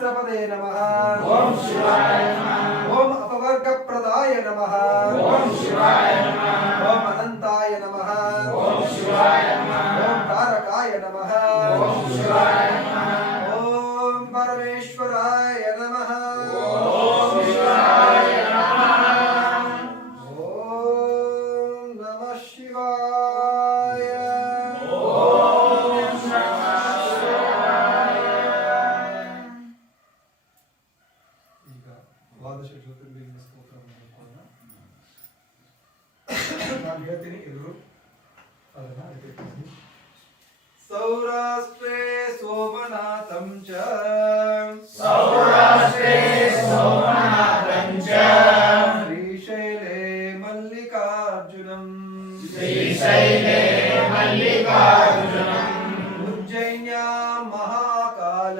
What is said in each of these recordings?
సహస్రపదే నమ ఓం అపవర్గ ప్రదాయ నమ ಈಗ ದ್ವಾದಶ ಜ್ಯೋತಿರ್ಲಿಂಗ ಸ್ತೋತ್ರವನ್ನು ಹೇಳ್ಕೊಳ್ಳೋಣ ನಾನು ಹೇಳ್ತೀನಿ ಎಲ್ಲರೂ ಅದನ್ನ repeat ಮಾಡಿ. ಸೌರಾಷ್ಟ್ರೇ ಸೋಮನಾಥಂ ಚ సౌరాష్ట్రే సోమనాథం చ శ్రీశైలే మల్లికార్జునం శ్రీశైలే మల్లికార్జునం ఉజ్జయిన్యాం మహాకాల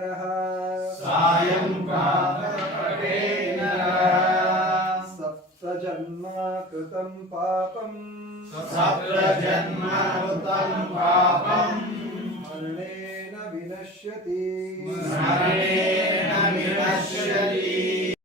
नरः। सायं प्रातपठे नरः। सप्तजन्मा कृतं पापम्। सप्तजन्मा कृतं पापम्। मरणेन विनश्यति। मरणेन